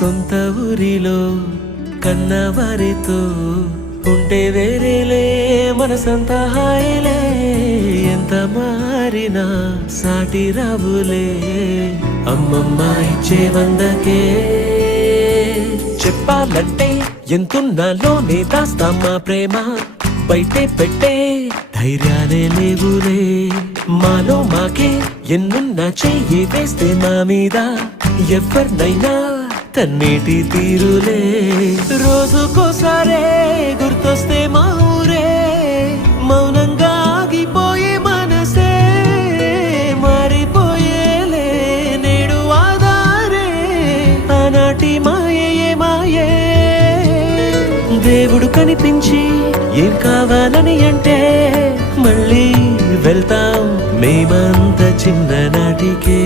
సొంత ఊరిలో కన్నవారితో ఉంటే వేరేలే మనసంతా హాయిలే ఎంత మారినా సాటి రావులే అమ్మమ్మ ఇచ్చే వందకే చెప్పాలంటే ఎంతున్నాలోనే దాస్తామా ప్రేమ బయటే పెట్టే ధైర్యాలే లేవులే మాలో మాకే ఎన్నున్నా చెయ్యి వేస్తే మా మీద ఎవరినైనా తన్నేటి తీరులే రోజుకోసారే గుర్తొస్తే మా ఊరే మౌనంగా ఆగిపోయే మనసే మారిపోయేలే నేడు ఆధారే ఆనాటి మాయే మాయే దేవుడు కనిపించి ఏం కావాలని అంటే మళ్ళీ వెళ్తాం మేమంత చిన్ననాటికే